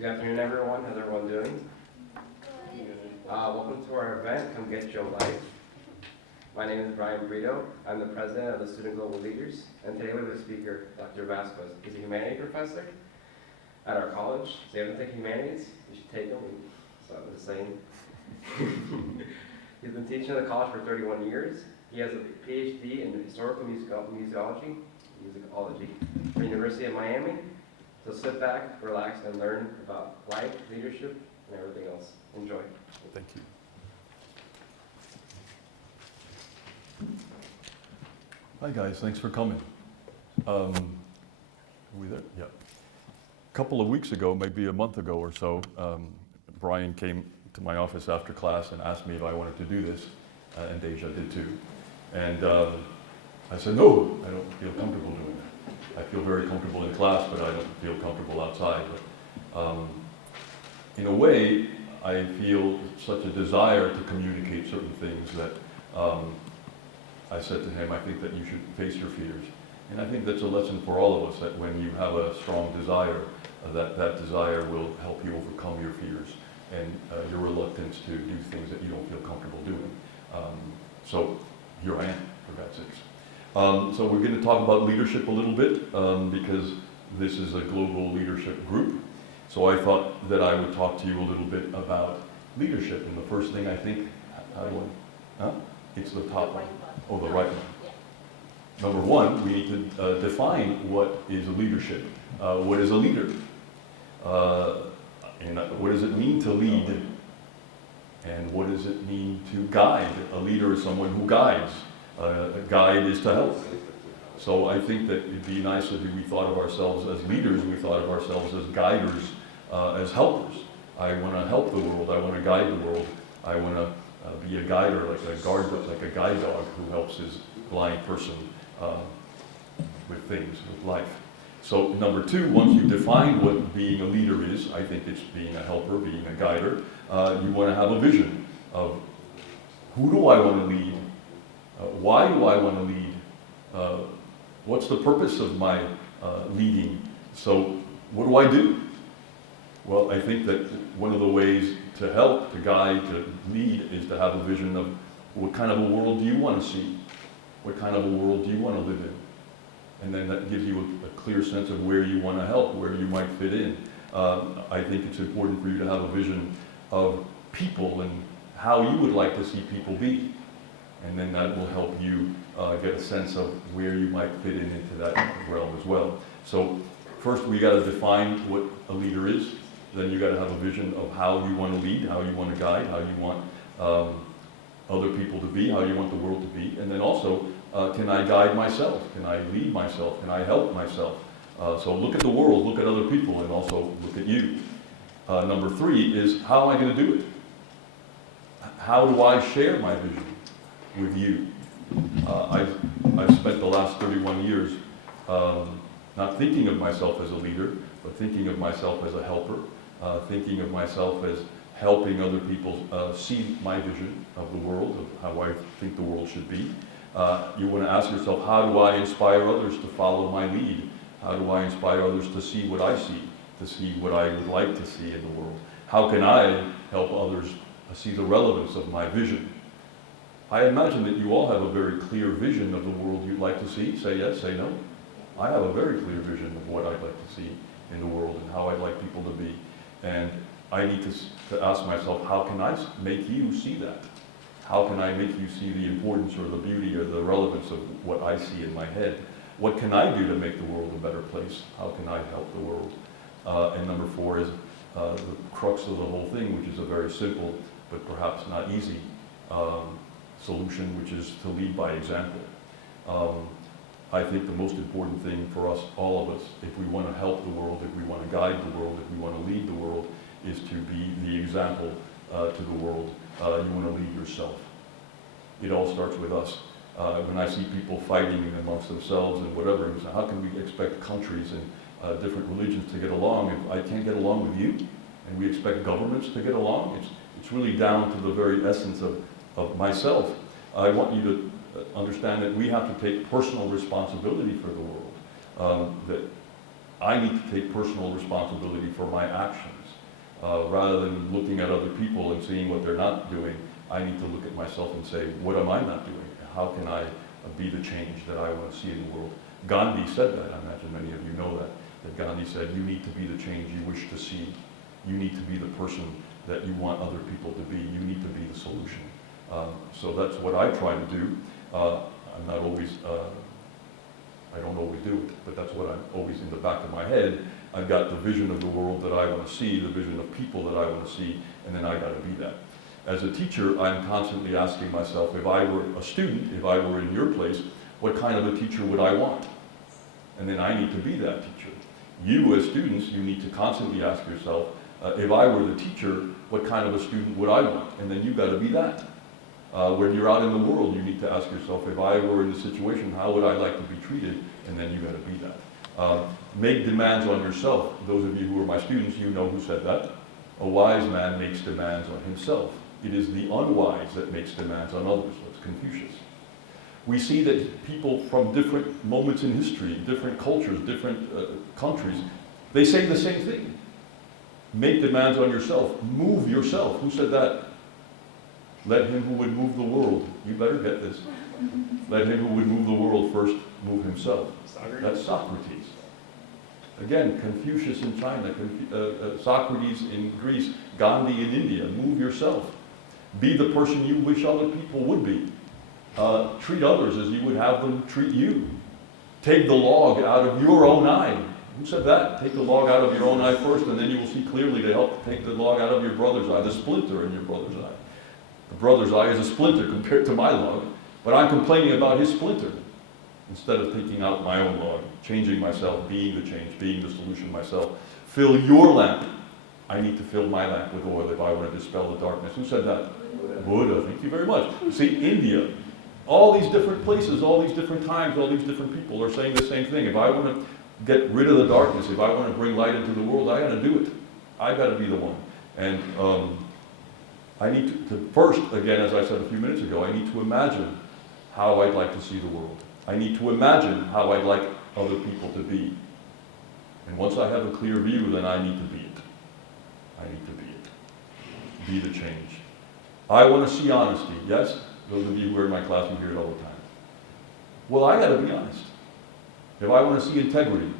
Good afternoon, everyone. How's everyone doing? Welcome to our event, Come Get Your Life. My name is Brian Brito. I'm the president of the Student Global Leaders, and today we have a speaker, Dr. Vazquez. He's a humanities professor at our college. So if you haven't taken humanities, you should take them. So I was saying. He's been teaching at the college for 31 years. He has a PhD in historical musicology from the University of Miami. So sit back, relax, and learn about life, leadership, and everything else. Enjoy. Thank you. Hi guys, thanks for coming. Are we there? Yeah. A couple of weeks ago, maybe a month ago or so, Brian came to my office after class and asked me if I wanted to do this, and Deja did too. And I said, no, I don't feel comfortable doing that. I feel very comfortable in class, but I don't feel comfortable outside. But, in a way, I feel such a desire to communicate certain things that I said to him, I think that you should face your fears. And I think that's a lesson for all of us, that when you have a strong desire, that desire will help you overcome your fears and your reluctance to do things that you don't feel comfortable doing. So here I am, for God's sakes. So we're going to talk about leadership a little bit because this is a global leadership group. So I thought that I would talk to you a little bit about leadership. And the first thing I think, it's the top one. Oh, the right one. Number one, we need to define what is a leadership. What is a leader? And what does it mean to lead? And what does it mean to guide? A leader is someone who guides. A guide is to help. So I think that it'd be nice if we thought of ourselves as leaders, we thought of ourselves as guiders, as helpers. I want to help the world, I want to guide the world, I want to be a guider, like a guide dog who helps his blind person with things, with life. So number two, once you define what being a leader is, I think it's being a helper, being a guider, you want to have a vision of who do I want to lead? Why do I want to lead? What's the purpose of my leading? So what do I do? Well, I think that one of the ways to help, to guide, to lead is to have a vision of what kind of a world do you want to see? What kind of a world do you want to live in? And then that gives you a clear sense of where you want to help, where you might fit in. I think it's important for you to have a vision of people and how you would like to see people be. And then that will help you get a sense of where you might fit into that realm as well. So first we got to define what a leader is. Then you got to have a vision of how you want to lead, how you want to guide, how you want other people to be, how you want the world to be. And then also, can I guide myself? Can I lead myself? Can I help myself? So look at the world, look at other people, and also look at you. Number three is, how am I going to do it? How do I share my vision with you? I've spent the last 31 years not thinking of myself as a leader, but thinking of myself as a helper, thinking of myself as helping other people see my vision of the world, of how I think the world should be. You want to ask yourself, how do I inspire others to follow my lead? How do I inspire others to see what I see, to see what I would like to see in the world? How can I help others see the relevance of my vision? I imagine that you all have a very clear vision of the world you'd like to see. Say yes, say no. I have a very clear vision of what I'd like to see in the world and how I'd like people to be. And I need to ask myself, how can I make you see that? How can I make you see the importance or the beauty or the relevance of what I see in my head? What can I do to make the world a better place? How can I help the world? And number four is the crux of the whole thing, which is a very simple but perhaps not easy solution, which is to lead by example. I think the most important thing for us, all of us, if we want to help the world, if we want to guide the world, if we want to lead the world, is to be the example to the world. You want to lead yourself. It all starts with us. When I see people fighting amongst themselves and whatever, how can we expect countries and different religions to get along if I can't get along with you? And we expect governments to get along? It's really down to the very essence of myself. I want you to understand that we have to take personal responsibility for the world. That I need to take personal responsibility for my actions. Rather than looking at other people and seeing what they're not doing, I need to look at myself and say, what am I not doing? How can I be the change that I want to see in the world? Gandhi said that. I imagine many of you know that Gandhi said, you need to be the change you wish to see. You need to be the person that you want other people to be. You need to be the solution. So that's what I try to do. I'm not always, I don't always do it, but that's what I'm always in the back of my head. I've got the vision of the world that I want to see, the vision of people that I want to see, and then I got to be that. As a teacher, I'm constantly asking myself, if I were a student, if I were in your place, what kind of a teacher would I want? And then I need to be that teacher. You as students, you need to constantly ask yourself, if I were the teacher, what kind of a student would I want? And then you got to be that. When you're out in the world, you need to ask yourself, if I were in the situation, how would I like to be treated? And then you got to be that. Make demands on yourself. Those of you who are my students, you know who said that. A wise man makes demands on himself. It is the unwise that makes demands on others. That's Confucius. We see that people from different moments in history, different cultures, different countries, they say the same thing. Make demands on yourself. Move yourself. Who said that? Let him who would move the world. You better get this. Let him who would move the world first move himself. That's Socrates. Again, Confucius in China, Socrates in Greece, Gandhi in India. Move yourself. Be the person you wish other people would be. Treat others as you would have them treat you. Take the log out of your own eye. Who said that? Take the log out of your own eye first, and then you will see clearly to help take the log out of your brother's eye, the splinter in your brother's eye. The brother's eye is a splinter compared to my log, but I'm complaining about his splinter instead of taking out my own log, changing myself, being the change, being the solution myself. Fill your lamp. I need to fill my lamp with oil if I want to dispel the darkness. Who said that? Buddha. Thank you very much. See, India, all these different places, all these different times, all these different people are saying the same thing. If I want to get rid of the darkness, if I want to bring light into the world, I got to do it. I got to be the one. And I need to first, again, as I said a few minutes ago, I need to imagine how I'd like to see the world. I need to imagine how I'd like other people to be. And once I have a clear view, then I need to be it. I need to be it. Be the change. I want to see honesty. Yes? Those of you who are in my class, you hear it all the time. Well, I got to be honest. If I want to see integrity,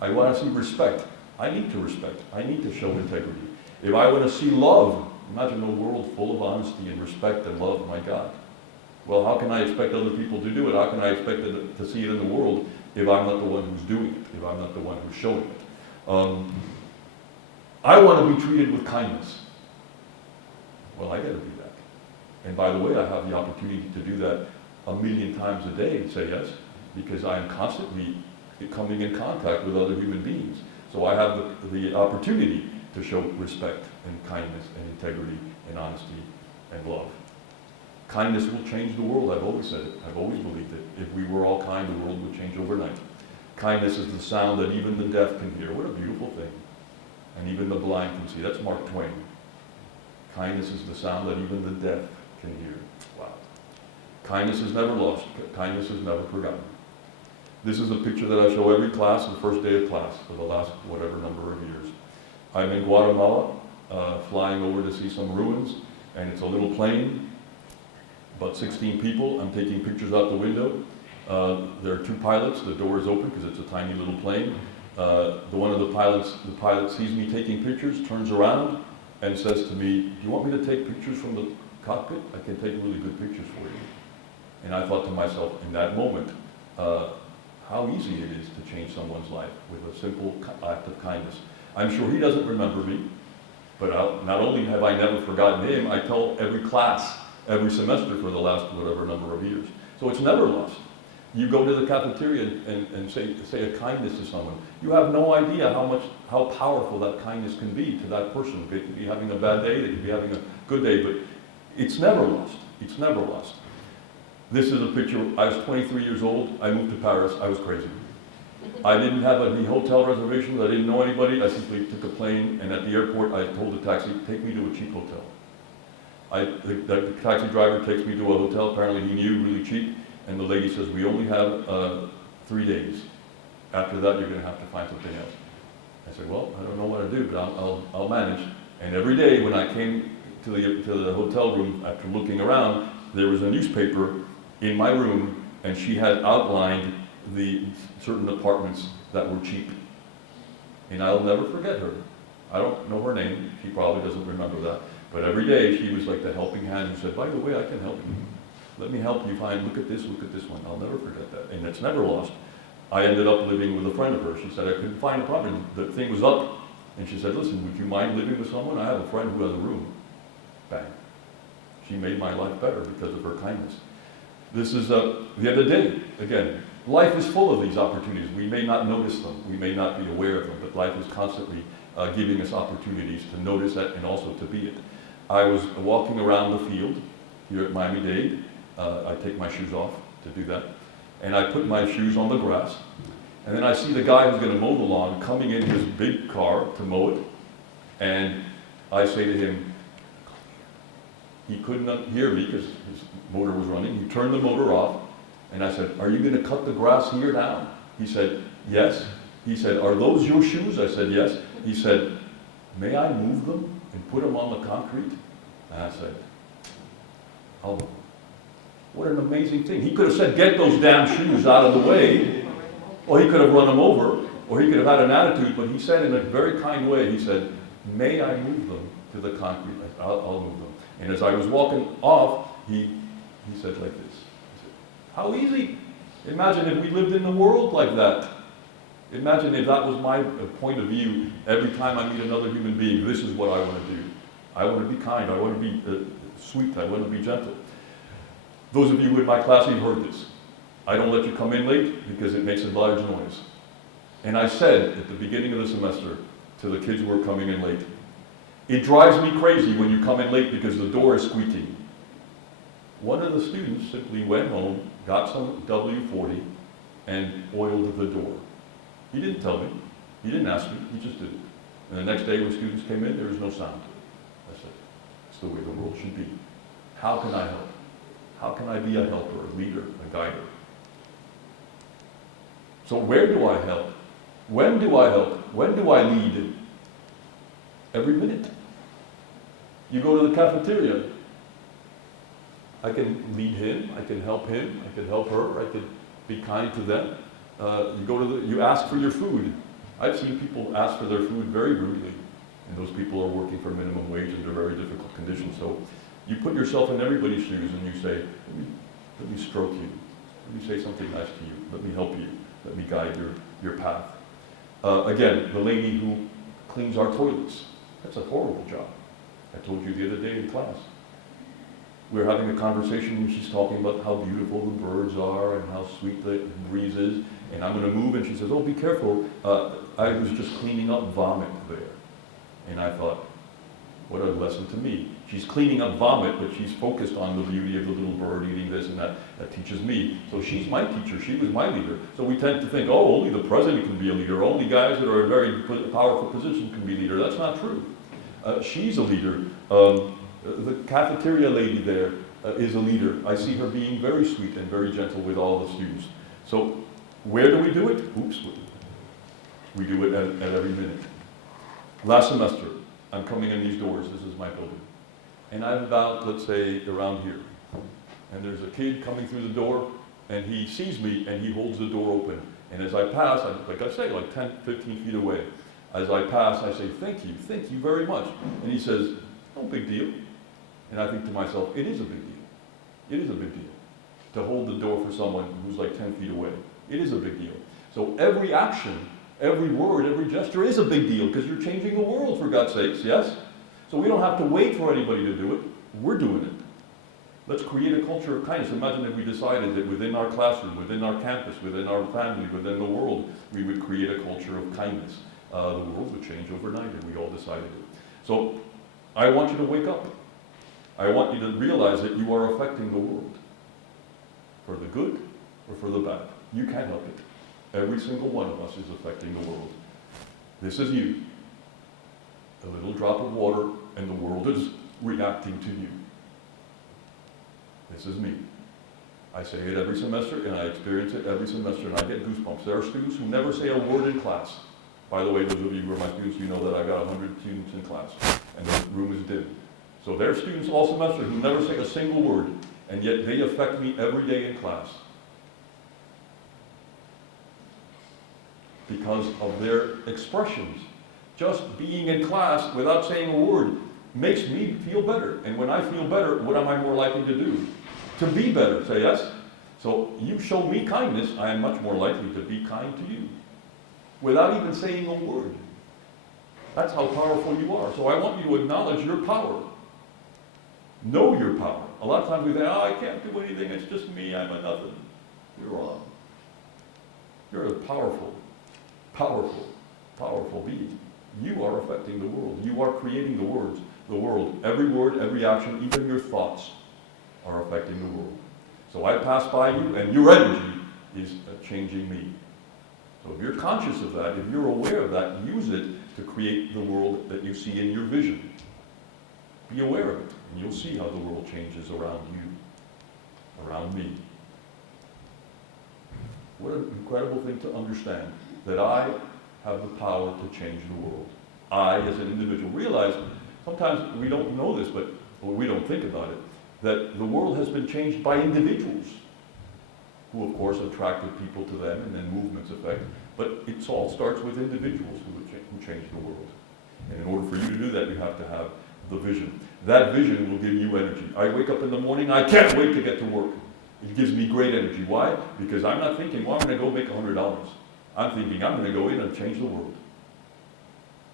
I want to see respect. I need to respect. I need to show integrity. If I want to see love, imagine a world full of honesty and respect and love, my God. Well, how can I expect other people to do it? How can I expect to see it in the world if I'm not the one who's doing it, if I'm not the one who's showing it? I want to be treated with kindness. Well, I got to be that. And by the way, I have the opportunity to do that 1,000,000 times a day and say yes, because I am constantly coming in contact with other human beings. So I have the opportunity to show respect and kindness and integrity and honesty and love. Kindness will change the world. I've always said it. I've always believed it. If we were all kind, the world would change overnight. Kindness is the sound that even the deaf can hear. What a beautiful thing. And even the blind can see. That's Mark Twain. Kindness is the sound that even the deaf can hear. Wow. Kindness is never lost. Kindness is never forgotten. This is a picture that I show every class, the first day of class, for the last whatever number of years. I'm in Guatemala, flying over to see some ruins, and it's a little plane, about 16 people. I'm taking pictures out the window. There are two pilots. The door is open because it's a tiny little plane. One of the pilot sees me taking pictures, turns around, and says to me, "Do you want me to take pictures from the cockpit? I can take really good pictures for you." And I thought to myself, in that moment, how easy it is to change someone's life with a simple act of kindness. I'm sure he doesn't remember me, but not only have I never forgotten him, I tell every class, every semester for the last whatever number of years. So it's never lost. You go to the cafeteria and say a kindness to someone. You have no idea how powerful that kindness can be to that person. They could be having a bad day, they could be having a good day, but it's never lost. It's never lost. This is a picture. I was 23 years old. I moved to Paris. I was crazy. I didn't have any hotel reservations. I didn't know anybody. I simply took a plane, and at the airport, I told the taxi, "Take me to a cheap hotel." The taxi driver takes me to a hotel. Apparently, he knew, really cheap. And the lady says, "We only have 3 days." After that, you're going to have to find something else. I said, well, I don't know what to do, but I'll manage. And every day when I came to the hotel room after looking around, there was a newspaper in my room, and she had outlined the certain apartments that were cheap. And I'll never forget her. I don't know her name. She probably doesn't remember that. But every day she was like the helping hand who said, by the way, I can help you. Let me help you find, look at this one. I'll never forget that. And it's never lost. I ended up living with a friend of hers. She said, I couldn't find a apartment. The thing was up. And she said, listen, would you mind living with someone? I have a friend who has a room. Bang. She made my life better because of her kindness. This is the other day, again, life is full of these opportunities. We may not notice them. We may not be aware of them, but life is constantly giving us opportunities to notice that and also to be it. I was walking around the field here at Miami-Dade. I take my shoes off to do that. And I put my shoes on the grass. And then I see the guy who's going to mow the lawn coming in his big car to mow it. And I say to him, he couldn't hear me because his motor was running. He turned the motor off. And I said, are you going to cut the grass here now? He said, yes. He said, are those your shoes? I said, yes. He said, may I move them and put them on the concrete? And I said, oh, what an amazing thing. He could have said, get those damn shoes out of the way, or he could have run them over, or he could have had an attitude, but he said in a very kind way, he said, may I move them to the concrete? I said, I'll move them. And as I was walking off, he said like this. He said, how easy. Imagine if we lived in a world like that. Imagine if that was my point of view every time I meet another human being. This is what I want to do. I want to be kind. I want to be sweet. I want to be gentle. Those of you in my class, you've heard this. I don't let you come in late because it makes a large noise. And I said at the beginning of the semester to the kids who were coming in late, it drives me crazy when you come in late because the door is squeaking. One of the students simply went home, got some W-40, and oiled the door. He didn't tell me. He didn't ask me. He just did it. And the next day when students came in, there was no sound to it. I said, it's the way the world should be. How can I help? How can I be a helper, a leader, a guider? So where do I help? When do I help? When do I lead? Every minute. You go to the cafeteria. I can lead him, I can help him, I can help her, I can be kind to them. You ask for your food. I've seen people ask for their food very rudely, and those people are working for minimum wage under very difficult conditions. So you put yourself in everybody's shoes and you say, let me stroke you, let me say something nice to you, let me help you, let me guide your path. Again, the lady who cleans our toilets, that's a horrible job. I told you the other day in class. We were having a conversation and she's talking about how beautiful the birds are and how sweet the breeze is. And I'm going to move and she says, oh, be careful. I was just cleaning up vomit there. And I thought, what a lesson to me. She's cleaning up vomit, but she's focused on the beauty of the little bird eating this and that. That teaches me. So she's my teacher. She was my leader. So we tend to think, oh, only the president can be a leader. Only guys that are in very powerful positions can be leader. That's not true. She's a leader. The cafeteria lady there is a leader. I see her being very sweet and very gentle with all the students. So where do we do it? Oops. We do it at every minute. Last semester, I'm coming in these doors. This is my building. And I'm about, let's say, around here. And there's a kid coming through the door, and he sees me, and he holds the door open. And as I pass, like I say, like 10, 15 feet away. As I pass, I say, thank you very much. And he says, no big deal. And I think to myself, it is a big deal. It is a big deal to hold the door for someone who's like 10 feet away. It is a big deal. So every action, every word, every gesture is a big deal because you're changing the world, for God's sakes, yes? So we don't have to wait for anybody to do it. We're doing it. Let's create a culture of kindness. Imagine if we decided that within our classroom, within our campus, within our family, within the world, we would create a culture of kindness. The world would change overnight if we all decided it. So I want you to wake up. I want you to realize that you are affecting the world for the good or for the bad. You can't help it. Every single one of us is affecting the world. This is you. A little drop of water and the world is reacting to you. This is me. I say it every semester, and I experience it every semester, and I get goosebumps. There are students who never say a word in class. By the way, those of you who are my students, you know that I've got 100 students in class, and the room is dim. So there are students all semester who never say a single word, and yet they affect me every day in class because of their expressions. Just being in class without saying a word makes me feel better. And when I feel better, what am I more likely to do? To be better, say yes? So you show me kindness, I am much more likely to be kind to you without even saying a word. That's how powerful you are. So I want you to acknowledge your power. Know your power. A lot of times we say, oh, I can't do anything, it's just me, I'm a nothing. You're wrong. You're a powerful, powerful, powerful being. You are affecting the world. You are creating the world. Every word, every action, even your thoughts are affecting the world. So I pass by you, and your energy is changing me. So if you're conscious of that, if you're aware of that, use it to create the world that you see in your vision. Be aware of it, and you'll see how the world changes around you, around me. What an incredible thing to understand, that I have the power to change the world. I, as an individual, realize sometimes we don't know this, or we don't think about it, that the world has been changed by individuals who, of course, attracted people to them, and then movements affect. But it all starts with individuals who change the world. And in order for you to do that, you have to have the vision. That vision will give you energy. I wake up in the morning, I can't wait to get to work. It gives me great energy. Why? Because I'm not thinking, well, I'm going to go make $100. I'm thinking, I'm going to go in and change the world.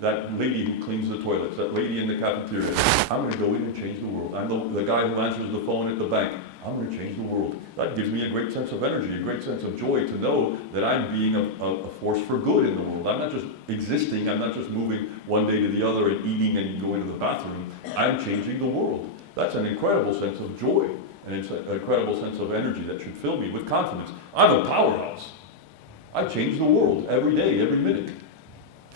That lady who cleans the toilets, that lady in the cafeteria, I'm going to go in and change the world. I'm the guy who answers the phone at the bank. I'm going to change the world. That gives me a great sense of energy, a great sense of joy to know that I'm being a force for good in the world. I'm not just existing, I'm not just moving one day to the other and eating and going to the bathroom. I'm changing the world. That's an incredible sense of joy, and it's an incredible sense of energy that should fill me with confidence. I'm a powerhouse. I change the world every day, every minute.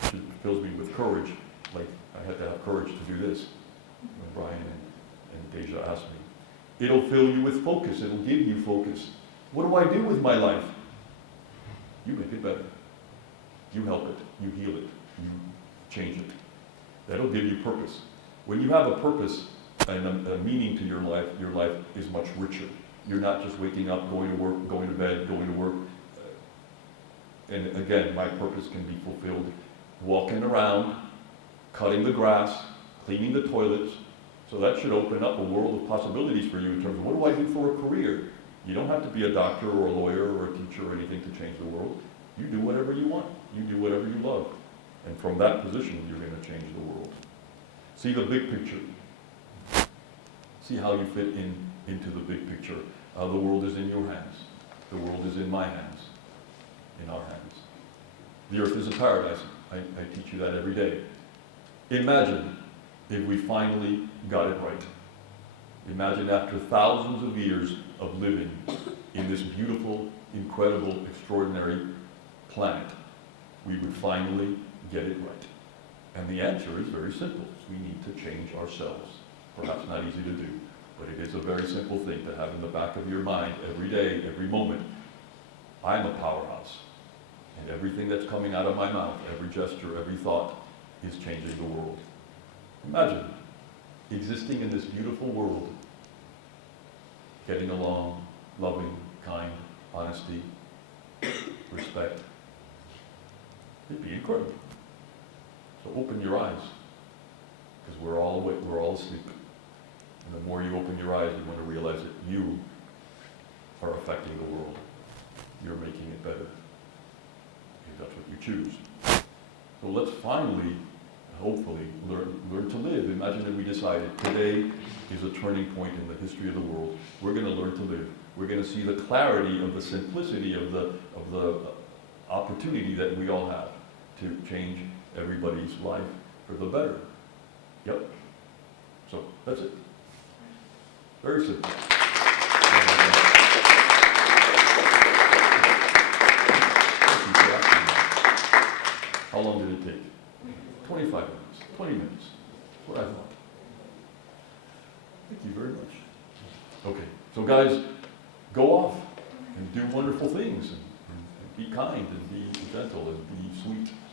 It fills me with courage, like I had to have courage to do this when Brian and Deja asked me. It'll fill you with focus, it'll give you focus. What do I do with my life? You make it better. You help it, you heal it, you change it. That'll give you purpose. When you have a purpose and a meaning to your life is much richer. You're not just waking up, going to work, going to bed, going to work. And again, my purpose can be fulfilled walking around, cutting the grass, cleaning the toilets. So that should open up a world of possibilities for you in terms of what do I do for a career? You don't have to be a doctor or a lawyer or a teacher or anything to change the world. You do whatever you want. You do whatever you love. And from that position, you're going to change the world. See the big picture. See how you fit into the big picture. The world is in your hands. The world is in my hands. In our hands. The earth is a paradise. I teach you that every day. Imagine if we finally got it right. Imagine after thousands of years of living in this beautiful, incredible, extraordinary planet, we would finally get it right. And the answer is very simple. We need to change ourselves. Perhaps not easy to do, but it is a very simple thing to have in the back of your mind every day, every moment. I'm a powerhouse. And everything that's coming out of my mouth, every gesture, every thought, is changing the world. Imagine existing in this beautiful world, getting along, loving, kind, honesty, respect. It'd be incredible. So open your eyes, because we're all awake, we're all asleep. And the more you open your eyes, you're going to realize that you are affecting the world. You're making it better. That's what you choose. So let's finally, hopefully, learn to live. Imagine if we decided today is a turning point in the history of the world. We're going to learn to live. We're going to see the clarity of the simplicity of the opportunity that we all have to change everybody's life for the better. Yep. So that's it. Very simple. How long did it take? 25 minutes, 20 minutes. That's what I thought. Thank you very much. Okay, so guys, go off. be kind and be gentle and be sweet.